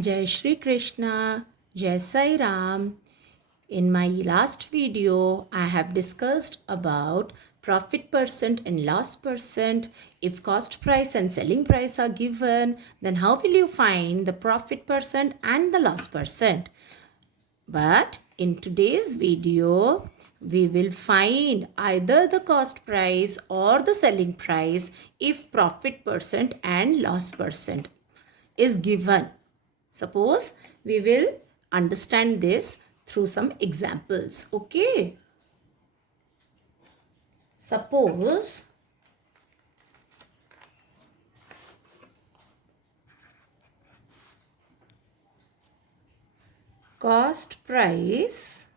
Jai Shri Krishna, Jai Sai Ram. In my last video, I have discussed about profit percent and loss percent. If cost price and selling price are given, then how will you find the profit percent and the loss percent? But in today's video, we will find either the cost price or the selling price if profit percent and loss percent is given. Suppose we will understand this through some examples. Okay. Suppose cost price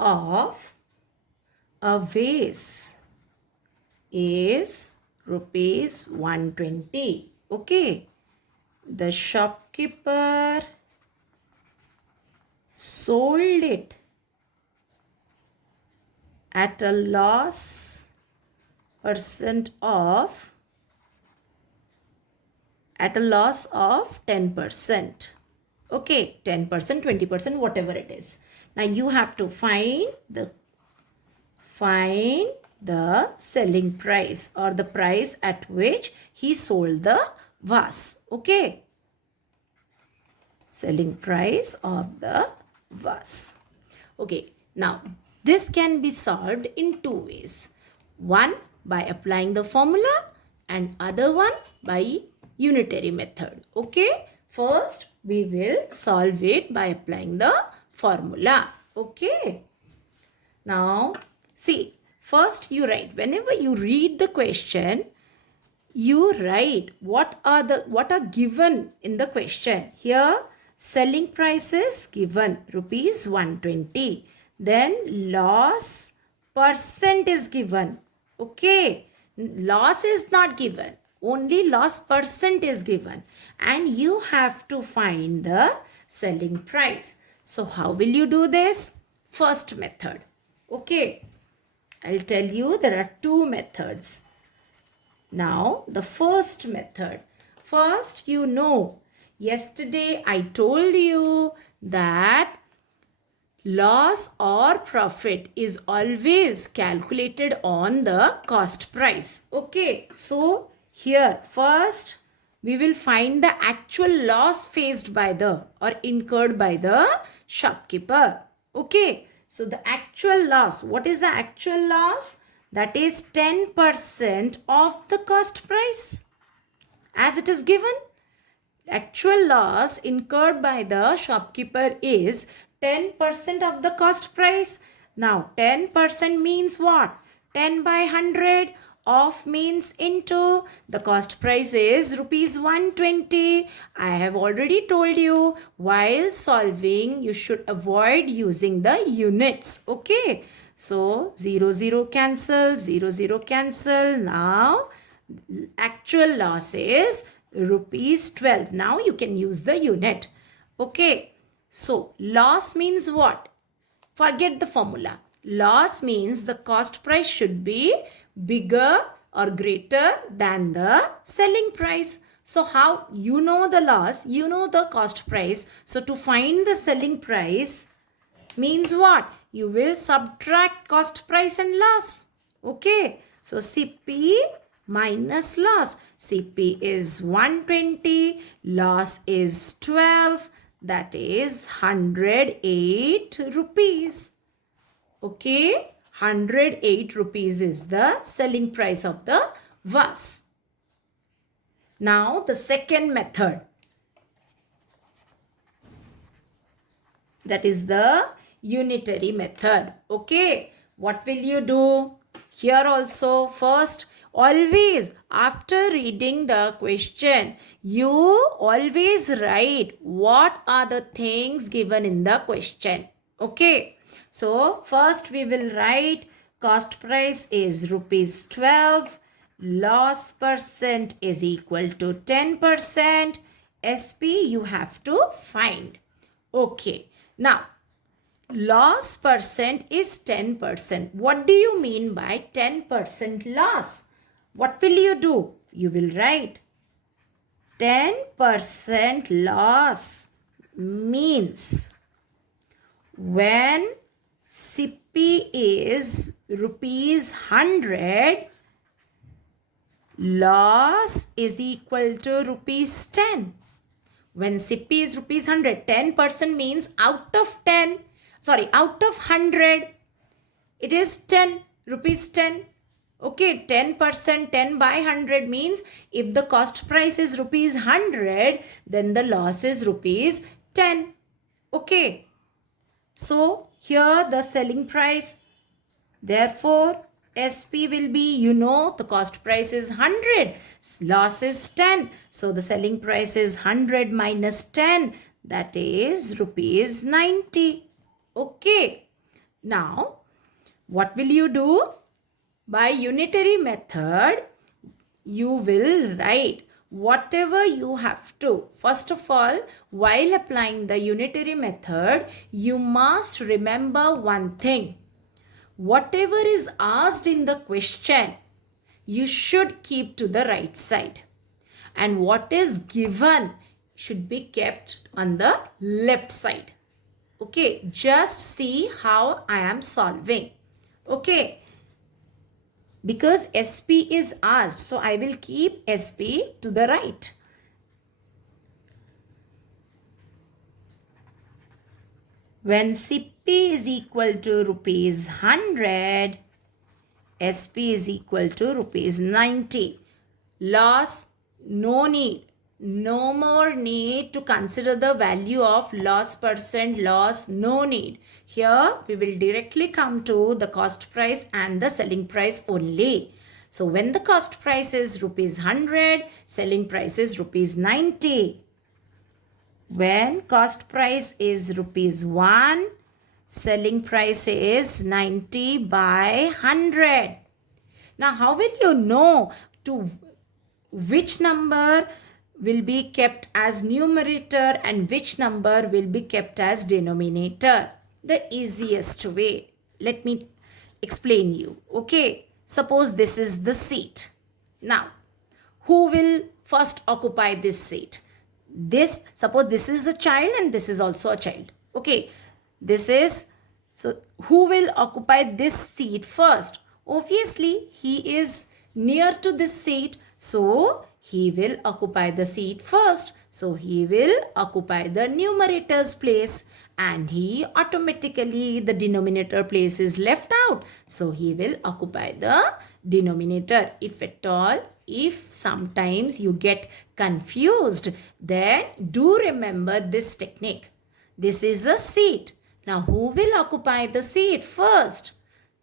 of a vase is rupees 120. Okay. The shopkeeper sold it at a loss percent of 10%. Okay, 10%, 20%, whatever it is. Now you have to find the selling price or the price at which he sold the vase. Okay. Selling price of the vase. Okay. Now this can be solved in two ways. One by applying the formula and other one by unitary method. Okay. First we will solve it by applying the formula. Okay. Now see, first you write, whenever you read the question, you write what are given in the question. Here selling price is given rupees 120. Then loss percent is given. Okay. Loss is not given. Only loss percent is given. And you have to find the selling price. So how will you do this? First method. Okay. I'll tell you there are two methods. Now, the first method. First, yesterday I told you that loss or profit is always calculated on the cost price. Okay, so here first we will find the actual loss faced by or incurred by the shopkeeper. Okay, so the actual loss. What is the actual loss? That is 10% of the cost price as it is given. Actual loss incurred by the shopkeeper is 10% of the cost price. Now 10% means what? 10 by 100. Of means into. The cost price is rupees 120. I have already told you while solving you should avoid using the units. Okay. So 0 0 cancel, 0 0 cancel. Now actual loss is rupees 12. Now you can use the unit. Okay. So loss means what? Forget the formula. Loss means the cost price should be bigger or greater than the selling price. So how you know the loss, you know the cost price. So to find the selling price means what? You will subtract cost price and loss. Okay. So CP minus loss. CP is 120. Loss is 12. That is 108 rupees. Okay. 108 rupees is the selling price of the vase. Now the second method. That is the unitary method. Okay. What will you do? Here also first, always after reading the question, you always write what are the things given in the question. Okay. So first we will write cost price is rupees 12. Loss percent is equal to 10%. SP you have to find. Okay. Now loss percent is 10%. What do you mean by 10% loss? What will you do? You will write 10% loss means when CP is rupees 100, loss is equal to rupees 10. When CP is rupees 100, 10% means out of 100, it is 10, rupees 10. Okay, 10%, 10 by 100 means if the cost price is rupees 100, then the loss is rupees 10. Okay, so here the selling price, therefore SP will be, the cost price is 100, loss is 10. So the selling price is 100 minus 10, that is rupees 90. Okay, now what will you do? By unitary method, you will write whatever you have to. First of all, while applying the unitary method, you must remember one thing. Whatever is asked in the question, you should keep to the right side. And what is given should be kept on the left side. Okay, just see how I am solving. Okay, because SP is asked, so I will keep SP to the right. When CP is equal to rupees 100, SP is equal to rupees 90. Loss, no need. No more need to consider the value of loss percent, loss, no need. Here we will directly come to the cost price and the selling price only. So when the cost price is rupees 100, selling price is rupees 90. When cost price is rupees 1, selling price is 90 by 100. Now how will you know to which number will be kept as numerator and which number will be kept as denominator? The easiest way, let me explain you. Okay, suppose this is the seat. Now, who will first occupy this seat? Suppose this is a child and this is also a child. Okay, so who will occupy this seat first? Obviously, he is near to this seat, so he will occupy the seat first. So he will occupy the numerator's place, and he automatically, the denominator place is left out. So he will occupy the denominator. If at all, if sometimes you get confused, then do remember this technique. This is a seat. Now who will occupy the seat first?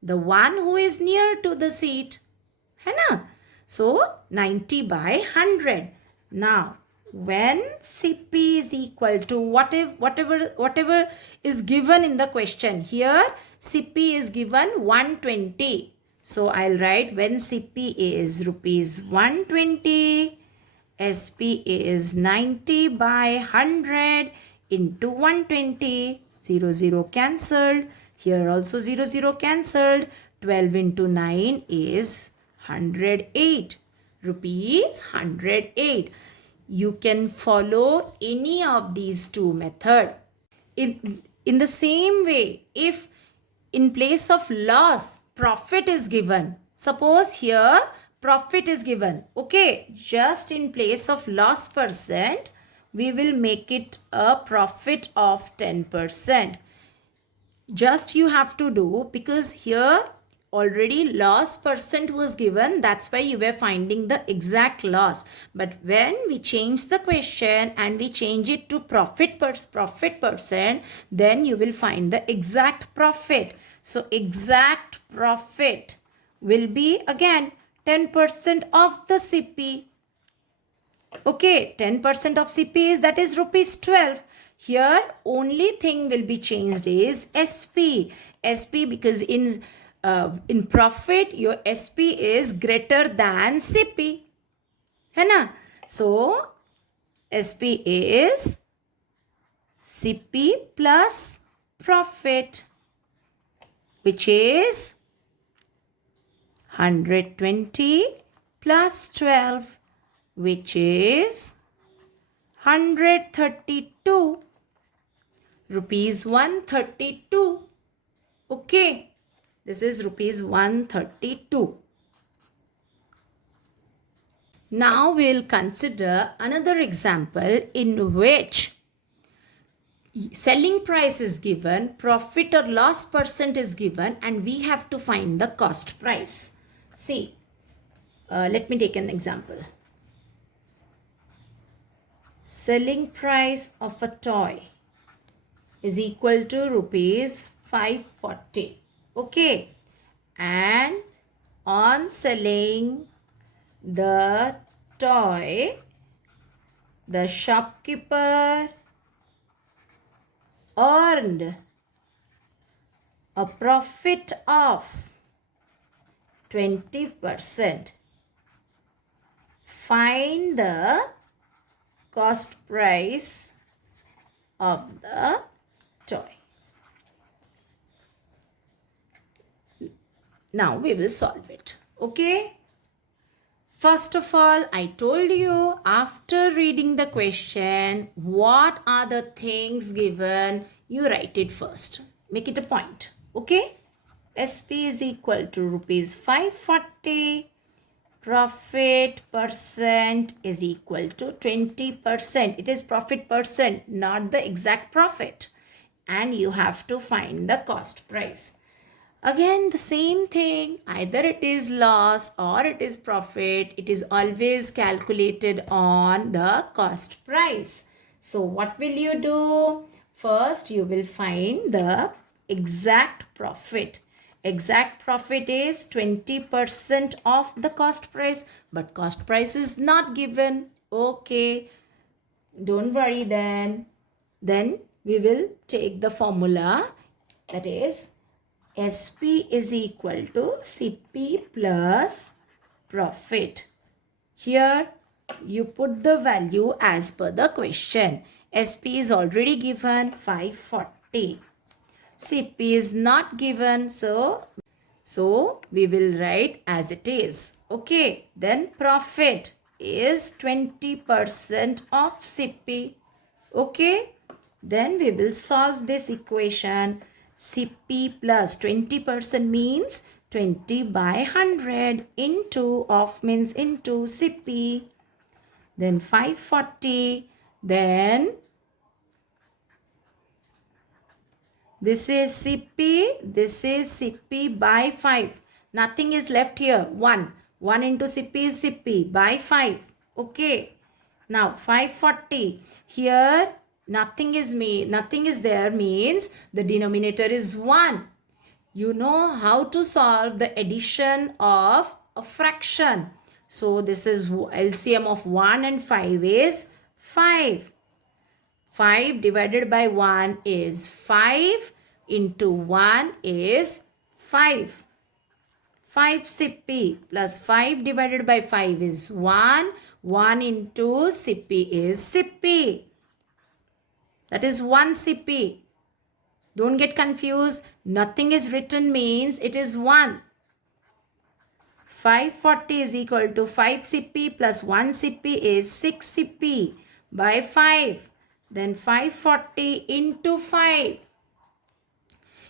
The one who is near to the seat. है ना? So 90 by 100. Now when CP is equal to whatever is given in the question, here CP is given 120. So I'll write when CP is rupees 120, SP is 90 by 100 into 120. 0, 0 cancelled. Here also 0, 0 cancelled. 12 into 9 is 108. Rupees 108. You can follow any of these two methods. In the same way, if in place of loss, profit is given. Suppose here profit is given. Okay, just in place of loss percent, we will make it a profit of 10%. Just you have to do, because here already loss percent was given, that's why you were finding the exact loss. But when we change the question and we change it to profit percent, then you will find the exact profit. So exact profit will be again 10% of the CP. Okay, 10% of CP is, that is rupees 12. Here only thing will be changed is SP. SP, because in profit your SP is greater than CP. है ना? So SP is CP plus profit, which is 120 plus 12, which is 132. Rupees 132. Okay. This is rupees 132. Now we'll consider another example in which selling price is given, profit or loss percent is given, and we have to find the cost price. See, let me take an example. Selling price of a toy is equal to rupees 540. Okay. And on selling the toy, the shopkeeper earned a profit of 20%. Find the cost price of the toy. Now we will solve it. Okay. First of all, I told you after reading the question, what are the things given? You write it first. Make it a point. Okay. SP is equal to rupees 540. Profit percent is equal to 20%. It is profit percent, not the exact profit. And you have to find the cost price. Again, the same thing, either it is loss or it is profit, it is always calculated on the cost price. So what will you do? First, you will find the exact profit. Exact profit is 20% of the cost price, but cost price is not given. Okay, don't worry then. Then we will take the formula, that is SP is equal to CP plus profit. Here you put the value as per the question. SP is already given 540. CP is not given, so we will write as it is. Okay, then profit is 20% of CP. Okay, then we will solve this equation. CP plus 20% means 20 by 100 into of means into CP. Then 540. Then this is CP. This is CP by 5. Nothing is left here. 1. 1 into CP is CP by 5. Okay. Now 540. Here nothing is there means the denominator is 1. You know how to solve the addition of a fraction. So this is LCM of 1 and 5 is 5. 5 divided by 1 is 5 into 1 is 5. 5 CP plus 5 divided by 5 is 1. 1 into CP is CP. That is 1 CP. Don't get confused. Nothing is written means it is 1. 540 is equal to 5 CP plus 1 CP is 6 CP by 5. Then 540 into 5.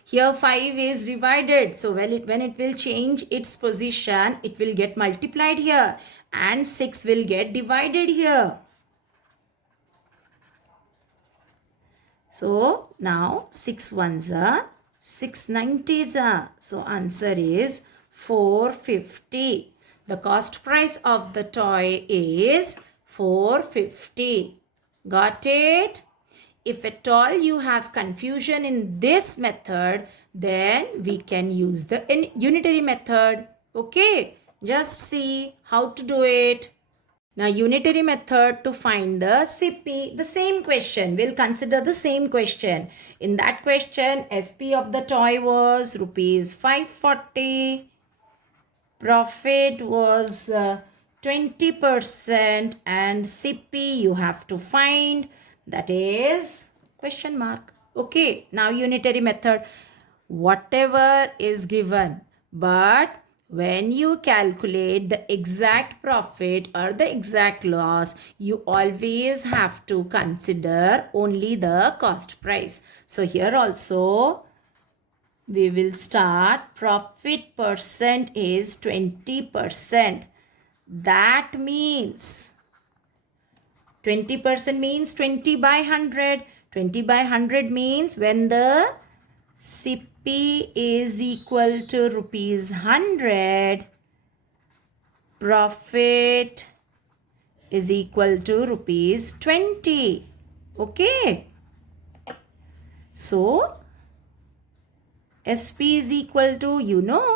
Here 5 is divided. So when it will change its position, it will get multiplied here. And 6 will get divided here. So now 6 ones are 6 90s are. So answer is 450. The cost price of the toy is 450. Got it? If at all you have confusion in this method, then we can use the unitary method. Okay, just see how to do it. Now, unitary method to find the CP, the same question. We'll consider the same question. In that question, SP of the toy was rupees 540. Profit was 20% and CP you have to find. That is question mark. Okay, now unitary method. Whatever is given, but when you calculate the exact profit or the exact loss, you always have to consider only the cost price. So here also we will start. Profit percent is 20%. That means 20% means 20 by 100. 20 by 100 means when the CP is equal to rupees 100, profit is equal to rupees 20. Okay. So SP is equal to,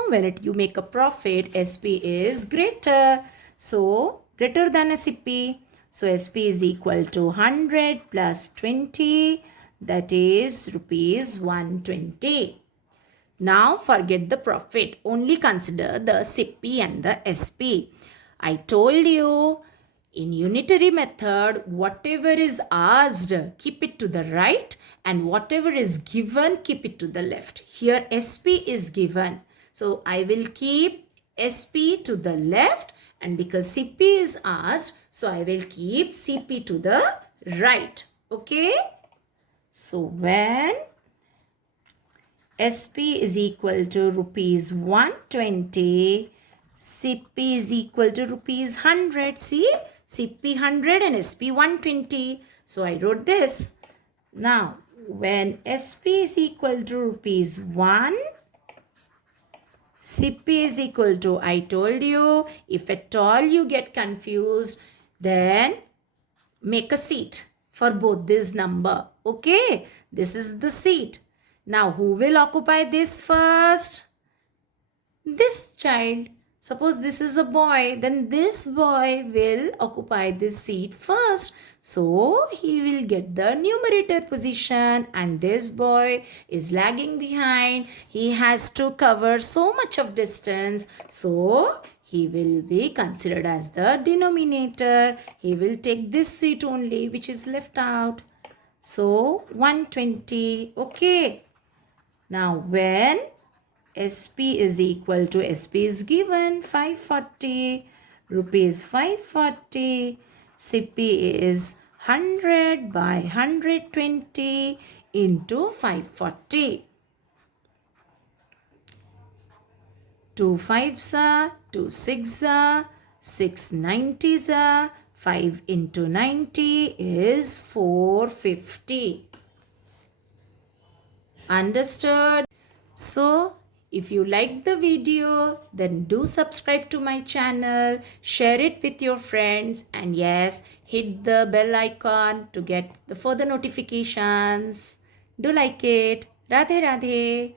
when you make a profit, SP is greater. So, greater than SCP. So, SP is equal to 100 plus 20, that is rupees 120. Now, forget the profit. Only consider the CP and the SP. I told you, in unitary method, whatever is asked, keep it to the right, and whatever is given, keep it to the left. Here SP is given. So I will keep SP to the left, and because CP is asked, so I will keep CP to the right. Okay. So when SP is equal to rupees 120, CP is equal to rupees 100. See, CP 100 and SP 120. So I wrote this. Now, when SP is equal to rupees 1, CP is equal to, I told you, if at all you get confused, then make a seat for both this number. Okay, this is the seat. Now, who will occupy this first? This child. Suppose this is a boy, then this boy will occupy this seat first. So, he will get the numerator position, and this boy is lagging behind. He has to cover so much of distance. So, he will be considered as the denominator. He will take this seat only, which is left out. So, 120. Okay. Now, when SP is equal to, SP is given 540, rupees 540, CP is 100 by 120 into 540. 2 5s are, 2 6s are, 6 90s are, 5 into 90 is 450. Understood? So, if you liked the video, then do subscribe to my channel, share it with your friends, and yes, hit the bell icon to get the further notifications. Do like it. Radhe Radhe.